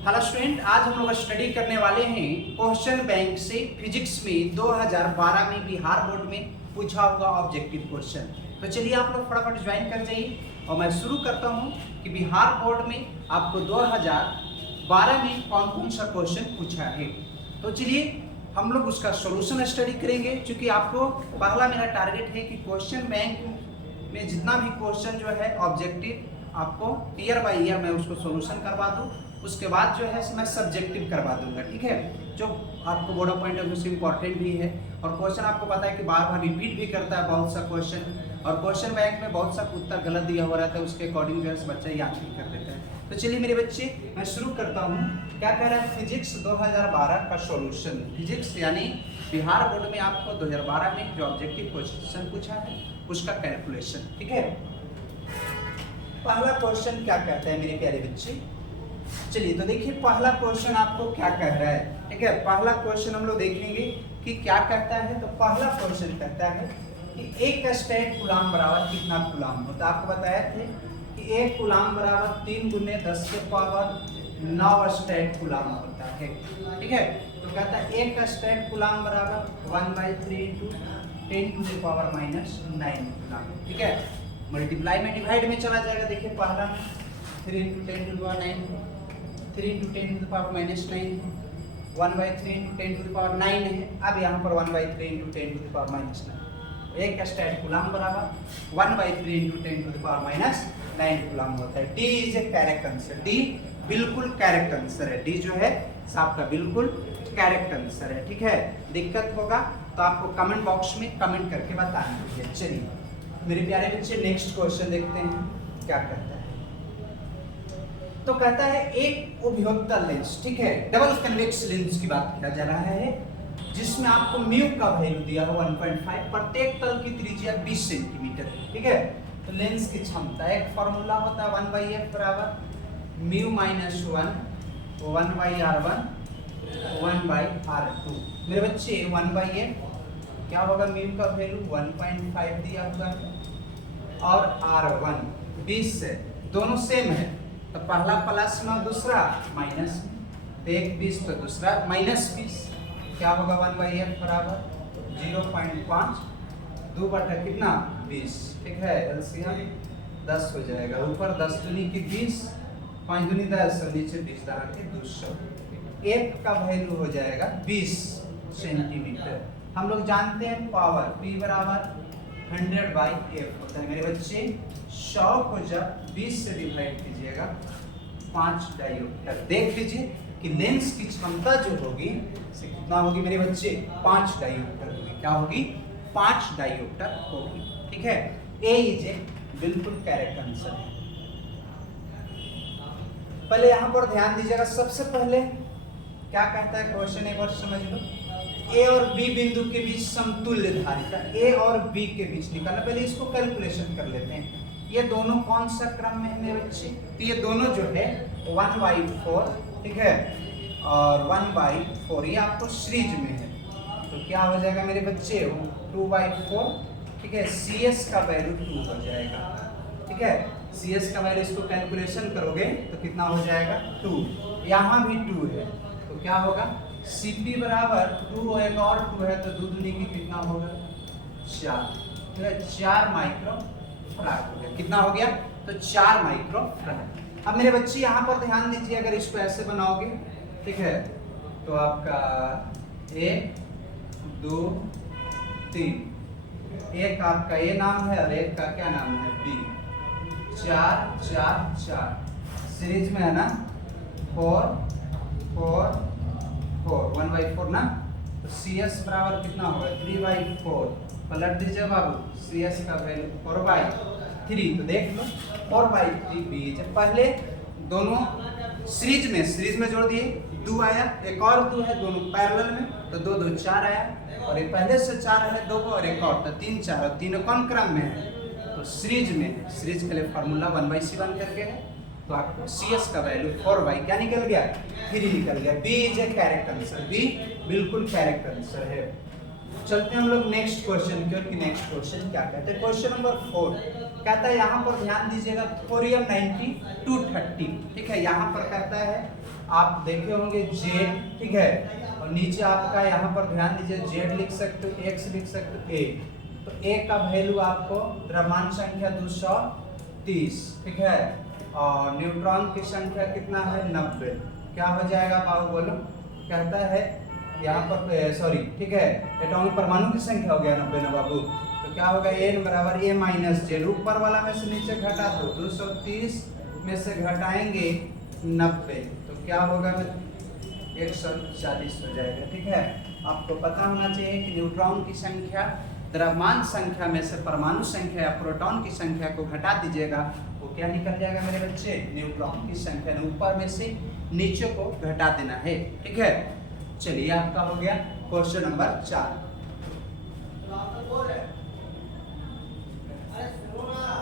Hello student, आज हम लोग स्टडी करने वाले हैं क्वेश्चन बैंक से फिजिक्स में 2012 में बिहार बोर्ड में पूछा हुआ ऑब्जेक्टिव क्वेश्चन। तो चलिए आप लोग फटाफट ज्वाइन कर जाइए और मैं शुरू करता हूं कि बिहार बोर्ड में आपको 2012 में कौन कौन सा क्वेश्चन पूछा है। तो चलिए हम लोग उसका सोल्यूशन स्टडी करेंगे। क्योंकि आपको पहला मेरा टारगेट है कि क्वेश्चन बैंक में जितना भी क्वेश्चन जो है ऑब्जेक्टिव आपको ईयर बाय ईयर मैं उसको सोल्यूशन करवा दूं। उसके बाद जो है मैं सब्जेक्टिव करवा दूंगा, ठीक है, जो आपको board of point of view से इंपॉर्टेंट भी है। और क्वेश्चन आपको पता है कि बार बार रिपीट भी करता है बहुत सा क्वेश्चन, और क्वेश्चन बैंक में बहुत सा उत्तर गलत दिया हुआ रहता है, उसके अकॉर्डिंग जो है बच्चा याद भी कर देता है। तो चलिए मेरे बच्चे, मैं शुरू करता हूँ। क्या कह रहा है, फिजिक्स 2012 का सोल्यूशन। फिजिक्स यानी बिहार बोर्ड में आपको 2012 में जो ऑब्जेक्टिव क्वेश्चन पूछा है उसका कैलकुलेशन, ठीक है। पहला क्वेश्चन क्या कहता है मेरे प्यारे बच्चे, चलिए तो देखिए पहला क्वेश्चन आपको क्या कह रहा है, ठीक है। पहला क्वेश्चन हम लोग देखेंगे कि क्या कहता है। तो पहला क्वेश्चन कहता है कि एक स्टेट कूलाम बराबर कितना कूलाम होता है। आपको बताया थे कि एक कूलाम बराबर 3 × 10 के पावर 9 स्टेट कूलाम होता है, ठीक है। तो कहता है एक स्टेट कूलाम बराबर 1/3 × 10⁻⁹ कूलाम, ठीक है। मल्टीप्लाई में डिवाइड में चला जाएगा। देखिए पहला 3 × 10⁻⁹, 3 × 10⁻⁹, 1/3 × 10⁻9 है। अब यहाँ पर 1/3 × 10⁻⁹ एक स्टेट कूलाम बराबर 1/3 × 10⁻⁹ कूलाम होता है। D is a correct answer. D बिल्कुल करेक्ट आंसर है। डी जो है आपका बिल्कुल करेक्ट आंसर है, ठीक है। दिक्कत होगा तो आपको कमेंट बॉक्स में कमेंट करके बताना। चलिए मेरे प्यारे बच्चे नेक्स्ट क्वेश्चन देखते हैं क्या कहता है। तो कहता है एक उभयोत्तल लेंस, ठीक है, डबल कन्वेक्स लेंस की बात किया जा रहा है, जिसमें आपको म्यू का वैल्यू दिया है 1.5, प्रत्येक तल की त्रिज्या 20 सेंटीमीटर, ठीक है। तो लेंस की क्षमता, एक फॉर्मूला होता है 1/f बराबर म्यू माइनस 1/r1 1/r2। मेरे बच्चे 1/f क्या होगा, म्यू का वैल्यू 1.5 दिया हुआ है और r1 20 है, दोनों सेम है। तो पहला प्लस में दूसरा माइनस में, तो एक 20 तो दूसरा -20। क्या होगा 1/f बराबर 0.5, 2 कितना 20, ठीक है। एलसीएम 10 हो जाएगा। ऊपर 10 दूनी की 20, 5 दूनी 10 और नीचे 20 दहा के 200। एक का वैल्यू हो जाएगा 20 सेंटीमीटर। हम लोग जानते हैं पावर P बराबर 100/f होता है। मेरे बच्चे 100 को जब 20 से डिवाइड कीजिएगा 5 डायोप्टर, देख लीजिए कि लेंस की क्षमता जो होगी से कितना होगी मेरे बच्चे, 5 डायोप्टर होगी। क्या होगी, 5 डायोप्टर होगी, ठीक है। ए इज ए बिल्कुल करेक्ट आंसर है। पहले यहाँ पर ध्यान दीजिएगा। सबसे पहले क्या कहता है क्वेश्चन, एक बार समझ लो। ए और बी बिंदु के बीच समतुल्य धारिता, ए और बी के बीच निकालना। पहले इसको कैलकुलेशन कर लेते हैं। ये दोनों कौन सा क्रम में है मेरे बच्चे, तो ये दोनों जो है 1/4, ठीक है, और 1/4 ये आपको सीरीज में है। तो क्या हो जाएगा मेरे बच्चे 2/4, ठीक है। CS का वैल्यू 2 हो जाएगा, ठीक है। CS का वैल्यू इसको कैलकुलेशन करोगे तो कितना हो जाएगा 2। यहाँ भी 2 है तो क्या होगा CP बराबर 2, एक और 2 है तो 2 दूनी की कितना होगा 4, ठीक है। 4 माइक्रोफैराड हो गया। कितना हो गया, तो 4 माइक्रोफैराड। अब मेरे बच्चे यहाँ पर ध्यान दीजिए, अगर इसको ऐसे बनाओगे, ठीक है, तो आपका 1 2 3, एक आपका ए नाम है और एक का क्या नाम है बी। 4 4 4 सीरीज में है ना, 4 4 4 1/4 ना। तो CS बराबर कितना होगा 3/4। पलट दीजिए बाबू, CS का वैल्यू 4/3। तो देख लो 4/3 बीज पहले दोनों सीरीज में जोड़ दिए, 2 आया, एक और 2 है, दोनों पैरेलल में, तो 2 2 4 आया, और ये पहले से 4 है 2 को और एक और, तो 3 4, और तीनों कौन क्रम में है, तो सीरीज में है। सीरीज के लिए फार्मूला 1/C1 करके है, तो आपको CS का वैल्यू 4/, क्या निकल गया 3 निकल गया। B is a correct answer. B बिल्कुल करेक्ट आंसर है। चलते हैं हम लोग नेक्स्ट क्वेश्चन की ओर कि नेक्स्ट क्वेश्चन क्या कहते हैं। क्वेश्चन नंबर 4 कहता है यहाँ पर ध्यान दीजिएगा थोरियम 9230, ठीक है। यहाँ पर कहता है आप देखे होंगे जेड, ठीक है, और नीचे आपका यहाँ पर ध्यान दीजिए जेड लिख सकते हो, एक्स लिख सकते हो, ए। तो ए का वैल्यू आपको द्रव्यमान संख्या 230, ठीक है, और न्यूट्रॉन की संख्या कितना है 90। क्या हो जाएगा बाबू बोलो? कहता है यहाँ पर सॉरी, ठीक है, एटॉमिक परमाणु की संख्या हो गया 90 ना बाबू। तो क्या होगा n बराबर a माइनस जेड, ऊपर वाला में से नीचे घटा दो, 230 में से घटाएंगे 90 तो क्या होगा 140 हो जाएगा, ठीक है। आपको पता होना चाहिए कि न्यूट्रॉन की संख्या द्रव्यमान संख्या में से परमाणु संख्या या प्रोटॉन की संख्या को घटा दीजिएगा, वो क्या निकल जाएगा मेरे बच्चे? न्यूट्रॉन की संख्या। ऊपर में से नीचे को घटा देना है, ठीक है। चलिए आपका हो गया क्वेश्चन नंबर 4।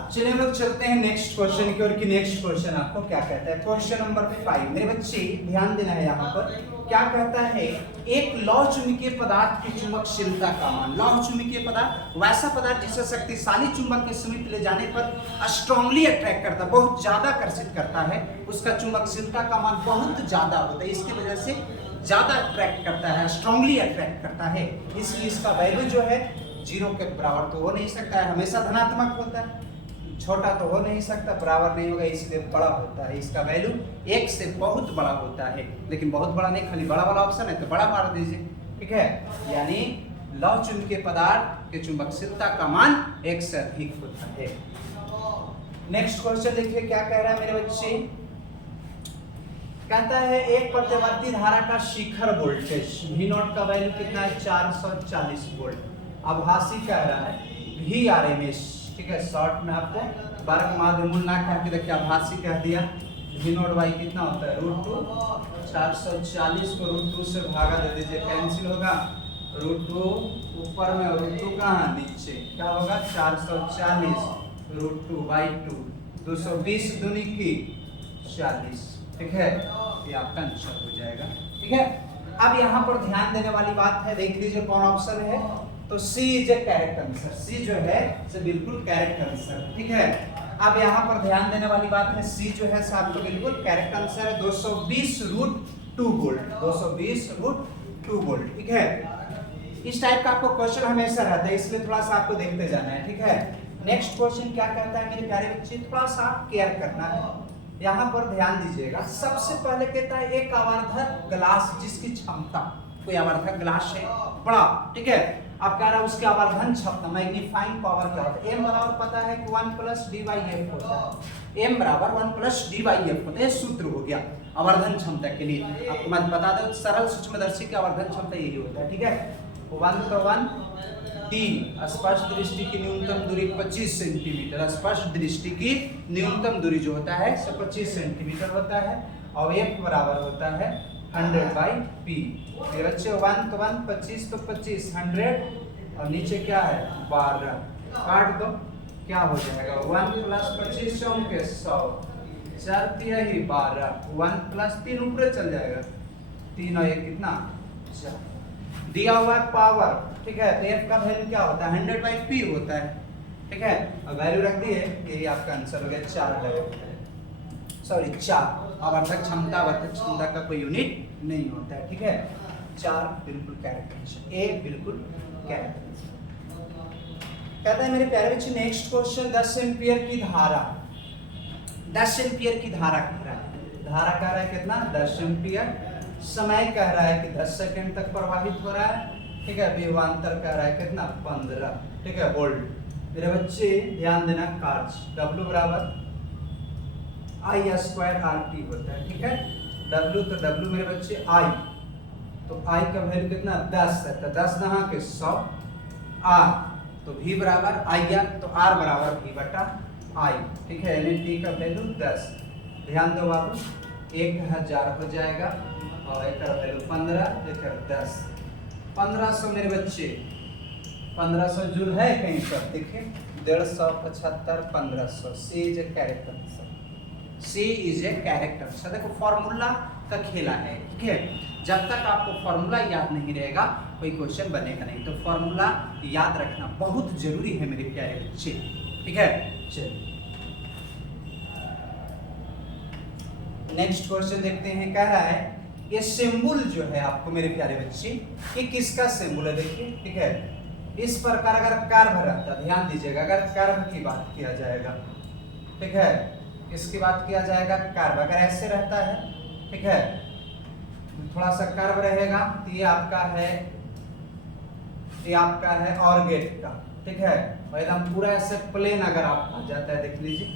चलिए हम लोग चलते हैं नेक्स्ट क्वेश्चन की ओर कि नेक्स्ट क्वेश्चन आपको क्या कहता है। क्वेश्चन नंबर 5 मेरे बच्चे ध्यान देना है। यहाँ पर क्या कहता है? एक लौह चुंबकीय पदार्थ की चुंबकशीलता का मान। लौह चुंबकीय पदार्थ वैसा पदार्थ जिसे शक्तिशाली चुंबक के समीप ले जाने पर स्ट्रांगली अट्रैक्ट करता है, बहुत ज्यादा आकर्षित करता है, उसका चुंबकशीलता का मान बहुत ज्यादा होता है, इसकी वजह से ज्यादा अट्रैक्ट करता है, स्ट्रांगली अट्रैक्ट करता है। इसलिए इसका वैल्यू जो है 0 के बराबर तो हो नहीं सकता है, हमेशा धनात्मक होता है, छोटा तो हो नहीं सकता, बराबर नहीं होगा, इसलिए बड़ा होता है। इसका वैल्यू 1 से बहुत बड़ा होता है, लेकिन बहुत बड़ा नहीं, खाली बड़ा वाला ऑप्शन है तो बड़ा मार दीजिए, ठीक है। यानी लौह चुंबकीय पदार्थ के चुंबकशीलता का मान 1 से अधिक होता है। नेक्स्ट क्वेश्चन देखिए क्या कह रहा है मेरे बच्चे। कहता है एक प्रतिवर्ती धारा का शिखर वोल्टेज V0 का वैल्यू कितना है? 440 वोल्ट। आभासी कह रहा है VRMS, ठीक है, शॉर्ट में आपको वर्ग माध्यमूल ना कह के देखिए आभासी कह दिया। V0 कितना होता है? √2। 440 को √2 से भागा दे दीजिए, कैंसिल होगा, √2 ऊपर में और √2 कहाँ? नीचे। क्या होगा? 440 √2/2, 220 दूनी की 40, ठीक है, ये आपका आंसर हो जाएगा, ठीक है। अब यहाँ पर ध्यान देने वाली बात है, देख लीजिए कौन ऑप्शन है। तो C is a correct answer, C जो है से बिल्कुल करेक्ट आंसर, ठीक है। अब यहाँ पर ध्यान देने वाली बात है, C जो है साहब तो बिल्कुल करेक्ट आंसर है। 220√2 वोल्ट, 220√2 वोल्ट, ठीक है। इस टाइप का आपको क्वेश्चन हमेशा रहता है, इसलिए थोड़ा सा आपको देखते जाना है, ठीक है। नेक्स्ट क्वेश्चन क्या कहता है मेरे प्यारे बच्चे, थोड़ा सा केयर करना है। यहाँ पर ध्यान दीजिएगा, सबसे पहले कहता है एक आवर्धक ग्लास जिसकी क्षमता, कोई आवर्धक ग्लास है बड़ा, ठीक है। अब कह रहा है उसके आवर्धन क्षमता, मैग्नीफाइंग पावर क्या होता है? M बराबर पता है कि 1 + d/f होता है। M बराबर 1 + d/f होता है, सूत्र हो गया आवर्धन क्षमता के लिए। आपको मैं बता दूं सरल सूक्ष्मदर्शी की आवर्धन क्षमता यही होता है, ठीक है। 1 तो 1 d, स्पष्ट दृष्टि की न्यूनतम दूरी 25 सेंटीमीटर, स्पष्ट दृष्टि की न्यूनतम दूरी जो होता है 25 सेंटीमीटर होता है, और f बराबर होता है 100/p। ये बच्चे 1 तो 1, 25 तो 25, 100 और नीचे क्या है 12, काट दो क्या हो जाएगा? 1 + 25 = 100, 4 × 3 = 12, 1 + 3 ऊपर चल जाएगा, 3 और 1 कितना 4। दिया हुआ है पावर, ठीक है, तो f का वैल्यू क्या होता है? 100/p होता है, ठीक है। और वैल्यू रख दी है, ये आपका आंसर हो गया 4 सॉरी 4। आवर्धक क्षमता का कोई यूनिट नहीं होता है, ठीक है। 4 बिल्कुल करेक्ट आंसर, ए बिल्कुल करेक्ट आंसर। कहता है मेरे प्यारे बच्चे नेक्स्ट क्वेश्चन, 10 एम्पियर की धारा, 10 एम्पियर की धारा कह रहा है। धारा कह रहा है कितना? 10 एम्पियर। समय कह रहा है कि 10 सेकंड तक प्रवाहित हो रहा है, ठीक है। विभवांतर कह रहा है कितना? 15, ठीक है, वोल्ट। मेरे बच्चे ध्यान देना, कार्य W बराबर I² होता है, ठीक है। W तो W मेरे बच्चे I, तो I का वैल्यू कितना? 10 है, तो 10 दहा के 100, R तो V बराबर IR, तो R बराबर V/I, ठीक है। यानी T का वैल्यू 10। ध्यान दो बाबू, 1000 हो जाएगा और एक का वैल्यू 15, एक 10, 1500 मेरे बच्चे, 1500 जूल है कहीं पर? देखिए 150, 1500। C is a correct answer, C is a correct answer. देखो फॉर्मूला का खेला है, ठीक है। जब तक आपको फॉर्मूला याद नहीं रहेगा कोई क्वेश्चन बनेगा नहीं, तो फॉर्मूला याद रखना बहुत जरूरी है मेरे प्यारे बच्चे, ठीक है। चलिए नेक्स्ट क्वेश्चन देखते हैं। कह रहा है ये सिंबल जो है आपको मेरे प्यारे बच्चे, ये किसका सिंबल है देखिए, ठीक है। इस प्रकार अगर कर्व रहता, ध्यान दीजिएगा, अगर कर्व की बात किया जाएगा, ठीक है, इसकी बात किया जाएगा कर्व, अगर ऐसे रहता है, ठीक है, थोड़ा सा कर्व रहेगा, तो ये आपका है ऑर्गेट का, ठीक है, और एकदम पूरा ऐसे प्लेन अगर आप आ जाता है, देख लीजिए,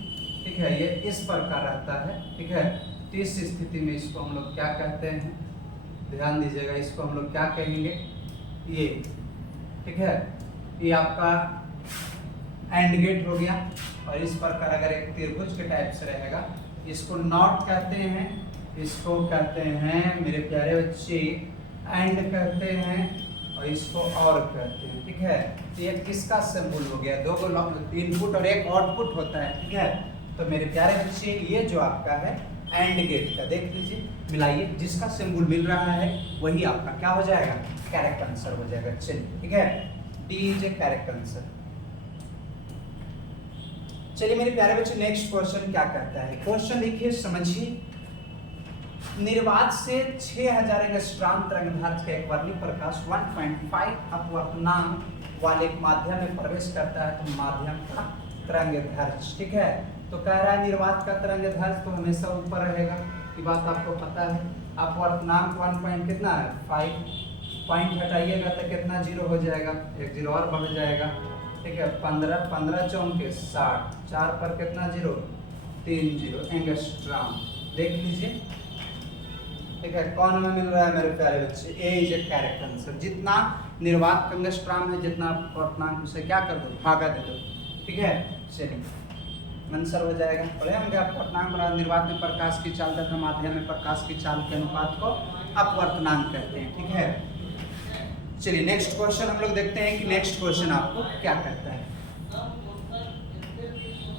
ठीक है, ये इस प्रकार रहता है, ठीक है। तो इस स्थिति में इसको हम लोग क्या कहते हैं, ध्यान दीजिएगा, इसको हम लोग क्या कहेंगे, ये, ठीक है, ये आपका एंड गेट हो गया। और इस प्रकार अगर एक त्रिभुज के टाइप से रहेगा, इसको नॉट कहते हैं, इसको कहते हैं मेरे प्यारे बच्चे एंड कहते हैं, और इसको और कहते हैं, ठीक है। तो ये किसका सिंबल हो गया, दो इनपुट और एक आउटपुट होता है, ठीक है। तो मेरे प्यारे बच्चे ये जो आपका है एंड गेट का, देख लीजिए, मिलाइए, जिसका सिंबल मिल रहा है वही आपका क्या हो जाएगा, करेक्ट आंसर हो जाएगा। चलिए, ठीक है, D is a correct answer. चलिए मेरे प्यारे बच्चे नेक्स्ट क्वेश्चन क्या कहता है, क्वेश्चन देखिए, समझिए। निर्वात से 6000 एंगस्ट्रॉम तरंगदैर्घ्य का एक वर्णीय प्रकाश 1.5 अपवर्तनांक वाले एक माध्यम में प्रवेश करता है, तो माध्यम का तरंगदैर्घ्य, ठीक है। तो कह रहा है निर्वात का तरंगदैर्घ्य तो हमेशा ऊपर रहेगा, ये बात आपको पता है। अपवर्तनांक 1 पॉइंट कितना है 5, पॉइंट हटाइएगा तो कितना जीरो हो जाएगा, एक जीरो और बढ़ जाएगा, ठीक है। 15 15 चौके 60, 4 पर कितना जीरो, 3 जीरो एंगस्ट्रॉम, देख लीजिए, ठीक है। कौन हमें मिल रहा है मेरे प्यारे बच्चे, ए इज ए करेक्ट आंसर। जितना निर्वात का एंगस्ट्रॉम है, जितना अपवर्तनांक, उसे क्या कर दो, भागा दे दो, ठीक है। चलिए आंसर हो जाएगा, पढ़े होंगे अपवर्तनांक बराबर निर्वात में प्रकाश की चाल तथा माध्यम में प्रकाश की चाल के अनुपात को अपवर्तनांक कहते हैं, ठीक है। चलिए नेक्स्ट क्वेश्चन हम लोग देखते हैं कि नेक्स्ट क्वेश्चन आपको क्या कहता है।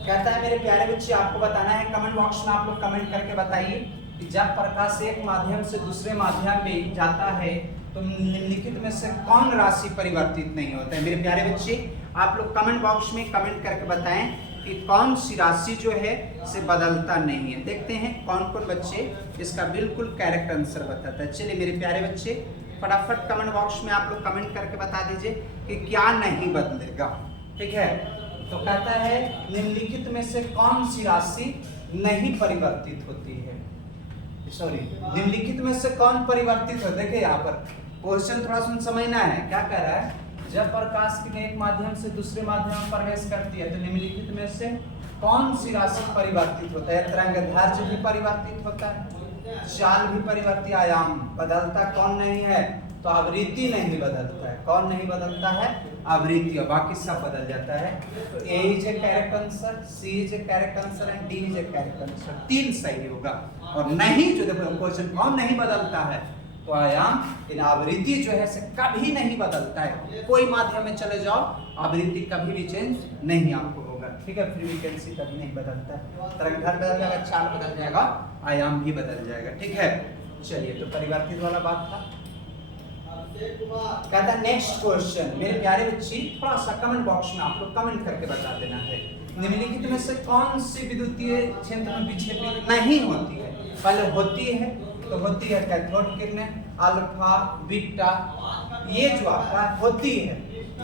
कहता है मेरे प्यारे बच्चे, आपको बताना है, कमेंट बॉक्स में आप लोग कमेंट करके बताइए कि जब प्रकाश एक माध्यम से दूसरे माध्यम में जाता है तो निम्नलिखित में से कौन राशि परिवर्तित नहीं होता है। मेरे प्यारे बच्चे आप लोग कमेंट बॉक्स में कमेंट करके बताएं कि कौन सी राशि जो है से बदलता नहीं है। देखते हैं कौन कौन बच्चे इसका बिल्कुल करेक्ट आंसर बताता है। चलिए मेरे प्यारे बच्चे फटाफट कमेंट बॉक्स में आप लोग कमेंट करके बता दीजिए कि क्या नहीं बदलेगा, ठीक है। तो कहता है निम्नलिखित में से कौन सी राशि नहीं परिवर्तित होती है, सॉरी, निम्नलिखित में से कौन परिवर्तित हो। देखिए यहाँ पर क्वेश्चन थोड़ा सा समझना है, क्या कह रहा है, जब प्रकाश की एक माध्यम से दूसरे माध्यम में प्रवेश करती है तो निम्नलिखित में से कौन सी राशि परिवर्तित होता है। तरंगदैर्घ्य भी परिवर्तित होता है, चाल भी परिवर्तित, आयाम बदलता कौन नहीं है, तो आवृत्ति नहीं बदलता है। कौन नहीं बदलता है, आवृत्ति, और बाकी सब बदल जाता है। तो A is a correct answer, C is a correct answer and D is a correct answer, 3 सही होगा। और नहीं जो देखो क्वेश्चन कौन नहीं बदलता है, तो आयाम, इन आवृत्ति जो है से कभी नहीं बदलता है। कोई माध्यम में चले जाओ, आवृत्ति कभी भी चेंज नहीं आपको होगा, ठीक है। फ्रीक्वेंसी कभी नहीं बदलता है, तरंगदैर्घ्य बदल जाएगा, चाल बदल जाएगा, आयाम भी बदल जाएगा, ठीक है। चलिए तो परिवर्तित वाला बात था। कहता नेक्स्ट क्वेश्चन, मेरे प्यारे बच्चे थोड़ा सा कमेंट बॉक्स में आप लोग कमेंट करके बता देना है, निम्नलिखित में से कौन सी विद्युतीय क्षेत्र में विक्षेपित नहीं होती है। पहले होती है तो होती है कैथोड किरणें, अल्फा बीटा, ये जो आपका होती है,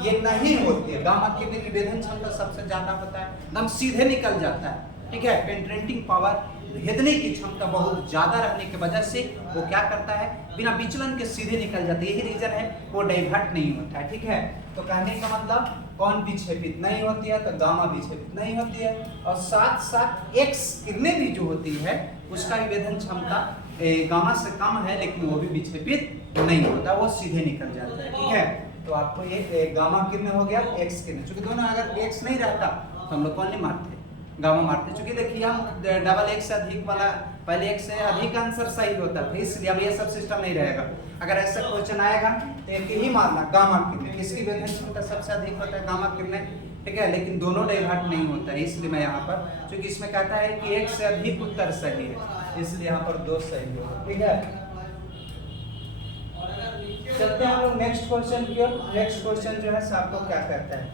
ये नहीं होती है। गामा किरणें की वेधन क्षमता सबसे ज्यादा होता है, एकदम सीधे निकल जाता है, ठीक है। पेनिट्रेटिंग पावर, भेदने की क्षमता बहुत ज्यादा रहने की वजह से वो क्या करता है, बिना विचलन के सीधे निकल जाता है। यही रीजन है वो डाइवर्ट नहीं होता है, ठीक है। तो कहने का मतलब कौन विक्षेपित नहीं होती है, तो गामा विक्षेपित नहीं होती है। और साथ साथ एक्स किरणें भी जो होती है उसका विभेदन क्षमता गामा से कम है, लेकिन वो भी विक्षेपित नहीं होता, वो सीधे निकल जाता है, ठीक है। तो आपको ये गामा किरणें हो गया, एक्स किरणें, चूंकि दोनों अगर एक्स नहीं रहता तो हम लोग कौन नहीं मारते, गामा मारते। चूंकि देखिए हम डबल एक्स से अधिक वाला, पहले एक्स से अधिक आंसर सही होता था, इसलिए अब ये सब सिस्टम नहीं रहेगा। अगर ऐसा क्वेश्चन आएगा तो एक ही मारना, गामा किरणें, किसकी वेधन क्षमता सबसे अधिक होता है, गामा किरणें, ठीक है। लेकिन दोनों डाइवर्ट नहीं होता है, इसलिए मैं यहाँ पर, क्योंकि इसमें कहता है कि एक से अधिक उत्तर सही है, इसलिए यहाँ पर 2 सही होगा, ठीक है। चलते हैं हम लोग नेक्स्ट क्वेश्चन की ओर। नेक्स्ट क्वेश्चन जो है आपको क्या कहता है,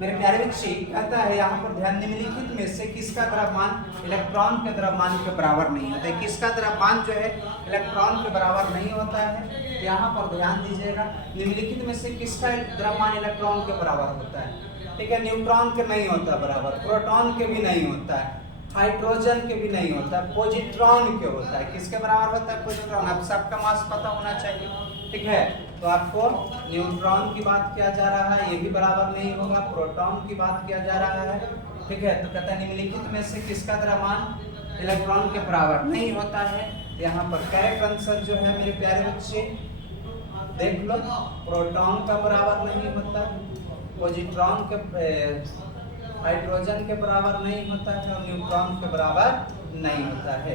मेरे प्यारे बच्चे कहता है यहाँ पर ध्यान, निम्नलिखित में से किसका द्रव्यमान इलेक्ट्रॉन के द्रव्यमान के बराबर नहीं होता है। किसका द्रव्यमान जो है इलेक्ट्रॉन के बराबर नहीं होता है। यहाँ पर ध्यान दीजिएगा, निम्नलिखित में से किसका द्रव्यमान इलेक्ट्रॉन के बराबर होता है। ठीक है, न्यूट्रॉन के नहीं होता बराबर, प्रोटॉन के भी नहीं होता है, हाइड्रोजन के भी नहीं होता है, पॉजिट्रॉन के होता है। किसके बराबर होता है? पॉजिट्रॉन। अब सबका मास पता होना चाहिए। ठीक है, तो आपको न्यूट्रॉन की बात किया जा रहा है, ये भी बराबर नहीं होगा। प्रोटॉन की बात किया जा रहा है। ठीक है, तो कहता है निम्नलिखित में से किसका द्रव्यमान इलेक्ट्रॉन के बराबर नहीं होता है। यहाँ पर करेक्ट आंसर जो है मेरे प्यारे बच्चे देख लो, प्रोटॉन का बराबर नहीं होता, पॉजिट्रॉन के हाइड्रोजन के बराबर नहीं होता है और न्यूट्रॉन के बराबर नहीं होता है।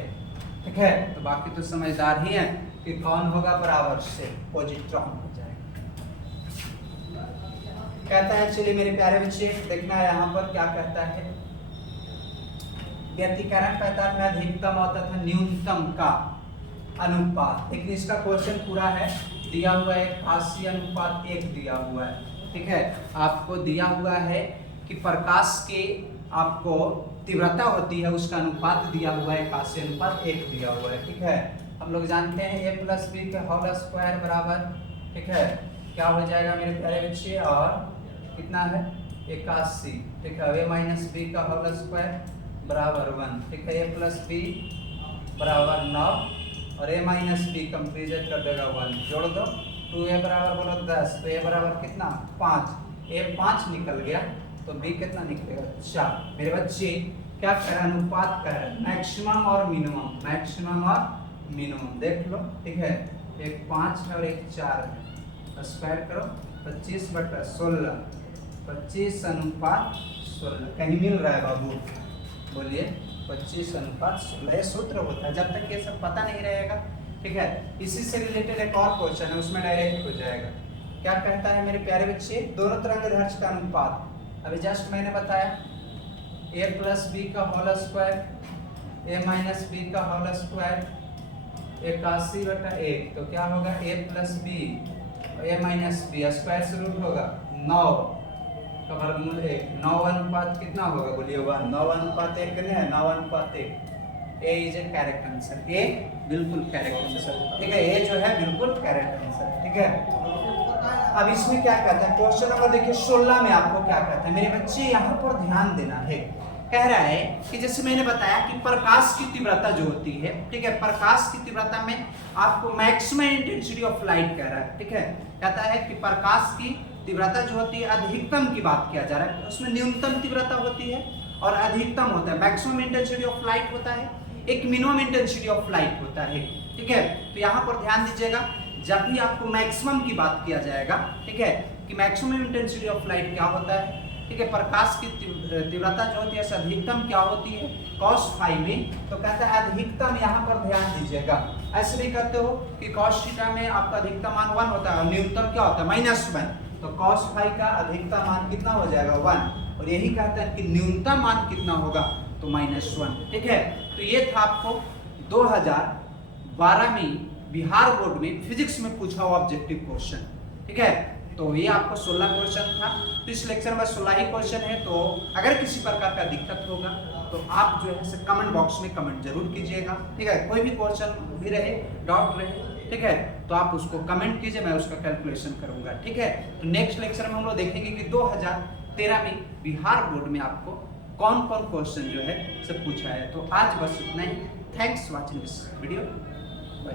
ठीक है, तो बाकी तो समझदार ही है कि कौन होगा बराबर से, पॉजिट्रॉन हो जाएगा। कहता है, चलिए मेरे प्यारे बच्चे देखना है यहाँ पर क्या कहता है। व्यतिकरण पैदान में अधिकतम और तथा न्यूनतम का अनुपात। लेकिन इसका क्वेश्चन पूरा है, दिया हुआ है 80:1 दिया हुआ है। ठीक है, आपको दिया हुआ है कि प्रकाश के आपको तीव्रता होती है, उसका अनुपात दिया हुआ है 81:1 दिया हुआ है। ठीक है, हम लोग जानते हैं a + b का होल स्क्वायर बराबर, ठीक है, क्या हो जाएगा मेरे प्यारे बच्चे, और कितना है 81। ठीक है, a - b का होल स्क्वायर बराबर 1। ठीक है, a + b बराबर 9 और a - b कंपेरिजन कर देगा 1, जोड़ दो 2a बराबर बोलो 10, तो a बराबर कितना 5, a 5 निकल गया तो b कितना निकलेगा 4। मेरे बच्चे क्या कर रहे हैं, अनुपात कर रहे हैं, मैक्सिमम और मिनिमम, मैक्सिमम और मिनिमम देख लो। ठीक है, एक 5 है और एक 4 है, स्क्वायर करो 25/16, 25:16। कहीं मिल रहा है बाबू? बोलिए 25:16, ये सूत्र होता है। जब तक ये सब पता नहीं रहेगा, ठीक है, इसी से रिलेटेड एक और क्वेश्चन है, उसमें डायरेक्ट हो जाएगा। क्या कहता है मेरे प्यारे बच्चे, दोनों तरंगदैर्ध्य का अनुपात। अभी जस्ट मैंने बताया a + b का होल स्क्वायर, a - b का होल स्क्वायर 81/1, तो क्या होगा a + b a - b square से रूट होगा 9 का वर्गमूल 1, 9 कितना होगा बोलिए 1, 9:1 कितने है 9:1। ए इज ए करेक्ट आंसर, ए बिल्कुल करेक्ट आंसर। ठीक है, ए जो है बिल्कुल करेक्ट आंसर। ठीक है, अब इसमें क्या कहता है, क्वेश्चन नंबर देखिए 16 में आपको क्या कहता है मेरे बच्चे, यहाँ पर ध्यान देना है। कह रहा है कि जैसे मैंने बताया कि प्रकाश की तीव्रता जो होती है, ठीक है, प्रकाश की तीव्रता में आपको मैक्सिमम इंटेंसिटी ऑफ लाइट कह रहा है। ठीक है, कहता है कि प्रकाश की तीव्रता जो होती है अधिकतम की बात किया जा रहा है, उसमें न्यूनतम तीव्रता होती है और अधिकतम होता है, मैक्सिमम इंटेंसिटी ऑफ लाइट होता है, एक मिनिमम इंटेंसिटी ऑफ लाइट होता है। ठीक है, तो यहाँ पर ध्यान दीजिएगा, जब भी आपको मैक्सिमम की बात किया जाएगा, ठीक है, कि मैक्सिमम इंटेंसिटी ऑफ लाइट क्या होता है, ठीक है, प्रकाश की तीव्रता जो होती है अधिकतम क्या होती है cos phi में, तो कहता है अधिकतम। यहाँ पर ध्यान दीजिएगा, ऐसे भी कहते हो कि cos थीटा में आपका अधिकतम मान 1 होता है और न्यूनतम क्या होता है -1, तो cos phi का अधिकतम मान कितना हो जाएगा 1, और यही कहता है कि न्यूनतम मान कितना होगा तो -1। ठीक है, तो ये था आपको 2012 में बिहार बोर्ड में फिजिक्स में पूछा हुआ ऑब्जेक्टिव क्वेश्चन। ठीक है, तो ये आपको 16 क्वेश्चन था, तो इस लेक्चर में 16 ही क्वेश्चन है। तो अगर किसी प्रकार का दिक्कत होगा तो आप जो है कमेंट बॉक्स में कमेंट जरूर कीजिएगा। ठीक है, कोई भी क्वेश्चन भी रहे, डाउट रहे, ठीक है, तो आप उसको कमेंट कीजिए, मैं उसका कैलकुलेशन करूंगा। ठीक है, तो नेक्स्ट लेक्चर में हम लोग देखेंगे कि 2013 में बिहार बोर्ड में आपको कौन कौन क्वेश्चन जो है सब पूछा है। तो आज बस इतना ही। Thanks watching this video, bye.